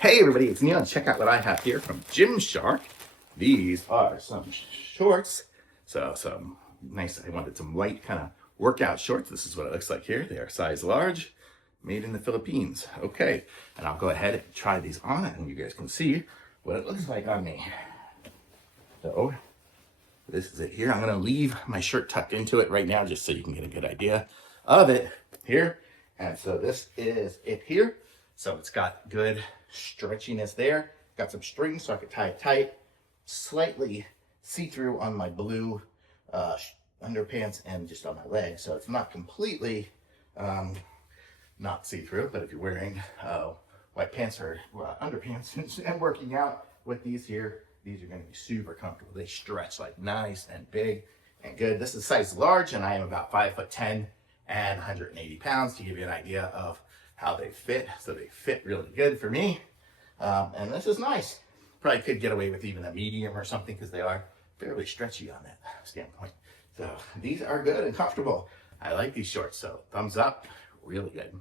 Hey everybody, it's Neil, and check out what I have here from Gymshark. These are some shorts. So some nice, I wanted some light kind of workout shorts. This is what it looks like here. They are size large, made in the Philippines. Okay, and I'll go ahead and try these on and you guys can see what it looks like on me. So this is it here. I'm gonna leave my shirt tucked into it right now just so you can get a good idea of it here. And so this is it here. So it's got good stretchiness there. Got some strings so I could tie it tight. Slightly see-through on my blue underpants and just on my legs. So it's not completely not see-through, but if you're wearing white pants or underpants and working out with these here, these are going to be super comfortable. They stretch like nice and big and good. This is size large and I am about 5'10" and 180 pounds to give you an idea of how they fit. So they fit really good for me. And this is nice. Probably could get away with even a medium or something because they are fairly stretchy on that standpoint. So these are good and comfortable. I like these shorts, so thumbs up, really good.